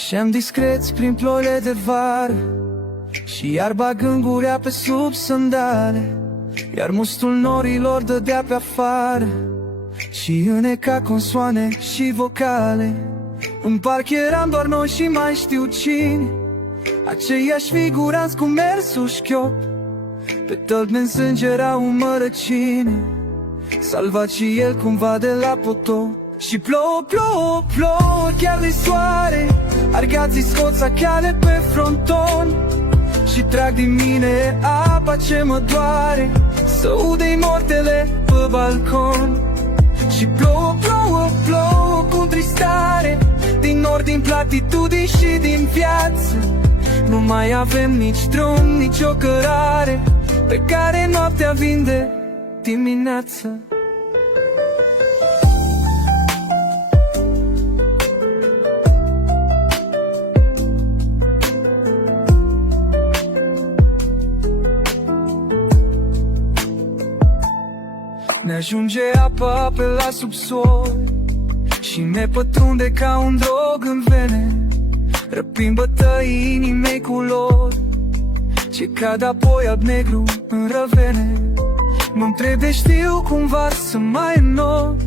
Așem discreți prin ploile de vară și iarba gângurea pe sub sandale, iar mustul norilor dădea pe afară și îneca consoane și vocale. În parc eram doar noi și mai știu cine, aceiași figuranți cu mersul șchiop. Pe tălpi ne-nsângerau în mărăcine, salvat și el cumva de la potop. Și plouă, plouă, plouă chiar de soare, argații scot sacheale pe fronton și trag din mine apa ce mă doare, să udei mortele pe balcon. Și plouă, plouă, plouă cu tristare, din nord, din platitudini și din viață. Nu mai avem nici drum, nici o cărare pe care noaptea vinde dimineață. Ne ajunge apa pe la subsol și ne pătrunde ca un drog în vene, răpim bătăii inimei culori ce cad apoi alb-negru în răvene. Mă-mi trebuie, știu cumva să mai înot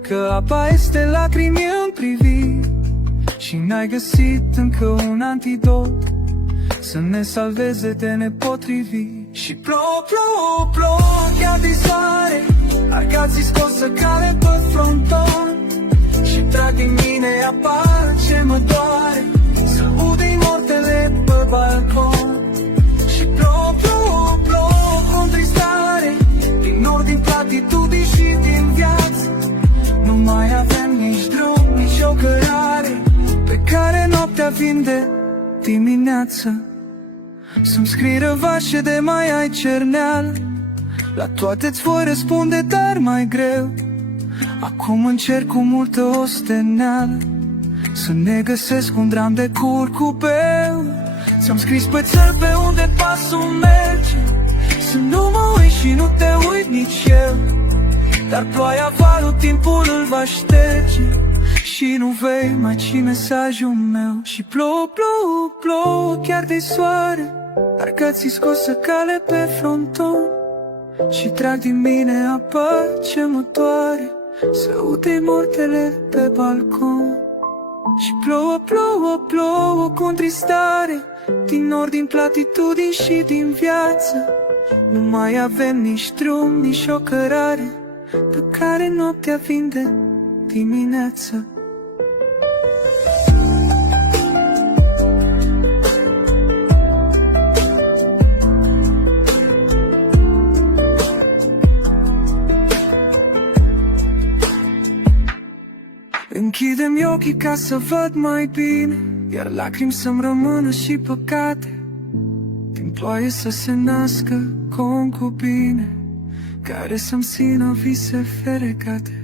că apa este lacrimi în priviri și n-ai găsit încă un antidot să ne salveze de nepotriviri. Și plouă, plouă, plouă chiar din soare, argații scosă care pe fronton și trag din mine apa ce mă doare, să udei mortele pe balcon. Și plouă, plouă, plouă cu tristare, din nord, din platitudini și din viață. Nu mai avem nici drum, nici o cărare pe care noaptea vinde dimineață. Să-mi scrii răvașe de mai ai cerneală, la toate-ți voi răspunde, dar mai greu. Acum încerc cu multă osteneală să ne găsesc un dram de curcubeu. Ți-am scris pe țări pe unde pasul merge, să nu mă uit și nu te uit nici eu, dar ploaia, valul, timpul îl va șterge și nu vei mai ci mesajul meu. Și plouă, plouă, plouă chiar de soare, argații scosă cale pe fronton și trag din mine apa ce mă doare, să udei mortele pe balcon. Și plouă, plouă, plouă cu întristare, din nord, din platitudini și din viață. Nu mai avem nici drum, nici o cărare pe care noaptea vinde dimineață. Închidem ochii ca să văd mai bine, iar lacrimi să-mi rămână și păcate. Din ploaie să se nască concubine care să-mi țină vise ferecate.